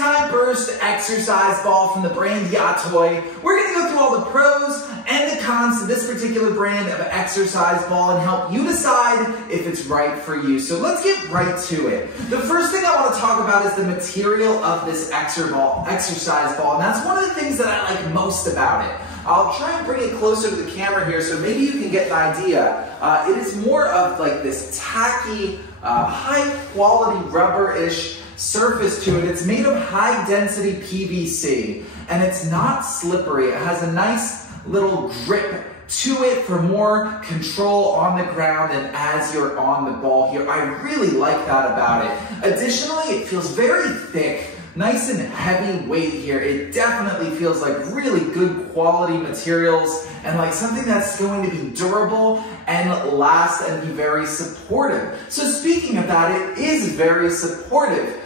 anti-burst exercise ball from the brand YOTTOY. We're going to go through all the pros and the cons to this particular brand of exercise ball and help you decide if it's right for you. So let's get right to it. The first thing I want to talk about is the material of this exercise ball, and that's one of the things that I like most about it. I'll try and bring it closer to the camera here so maybe you can get an idea. It is more of like this tacky, high quality rubber-ish surface to it. It's made of high density PVC and it's not slippery. It has a nice little grip to it for more control on the ground and as you're on the ball here. I really like that about it. Additionally, it feels very thick, nice and heavy weight here. It definitely feels like really good quality materials and like something that's going to be durable and last and be very supportive. So speaking of that, it is very supportive.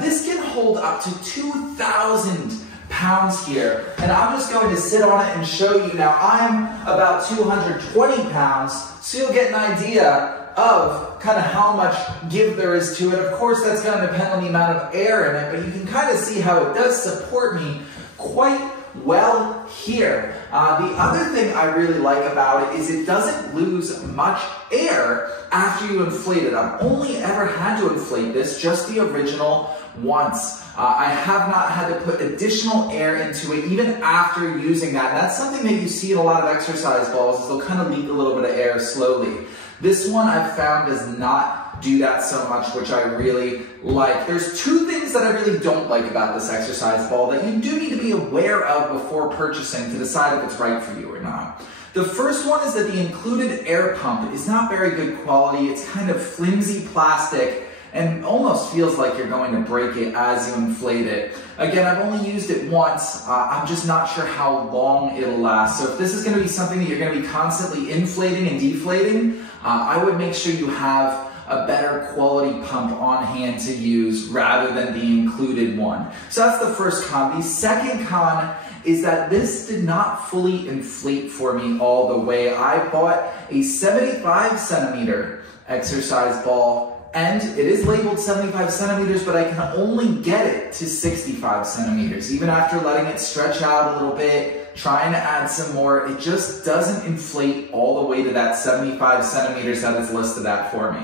This can hold up to 2,000 pounds here, and I'm just going to sit on it and show you. Now I'm about 220 pounds, so you'll get an idea of kind of how much give there is to it. Of course, that's going to depend on the amount of air in it, but you can kind of see how it does support me quite well here. The other thing I really like about it is it doesn't lose much air after you inflate it. I've only ever had to inflate this, just the original once. I have not had to put additional air into it even after using that. And that's something that you see in a lot of exercise balls, is they'll kind of leak a little bit of air slowly. This one I've found does not do that so much, which I really like. There's two things that I really don't like about this exercise ball that you do need to be aware of before purchasing to decide if it's right for you or not. The first one is that the included air pump is not very good quality. It's kind of flimsy plastic and almost feels like you're going to break it as you inflate it. Again, I've only used it once. I'm just not sure how long it'll last. So if this is going to be something that you're going to be constantly inflating and deflating, I would make sure you have a better quality pump on hand to use rather than the included one. So that's the first con. The second con is that this did not fully inflate for me all the way. I bought a 75 centimeter exercise ball, and it is labeled 75 centimeters, but I can only get it to 65 centimeters. Even after letting it stretch out a little bit, trying to add some more, it just doesn't inflate all the way to that 75 centimeters that it's listed at for me.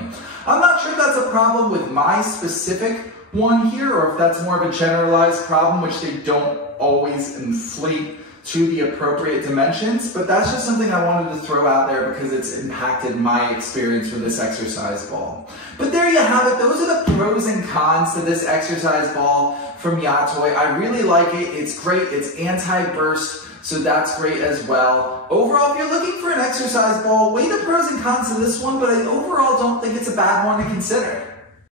I'm not sure if that's a problem with my specific one here, or if that's more of a generalized problem, which they don't always inflate to the appropriate dimensions, but that's just something I wanted to throw out there because it's impacted my experience with this exercise ball. But there you have it. Those are the pros and cons to this exercise ball from YOTTOY. I really like it. It's great. It's anti-burst, so that's great as well. Overall, if you're looking for an exercise ball, weigh the pros and cons of this one, but I overall don't think it's a bad one to consider.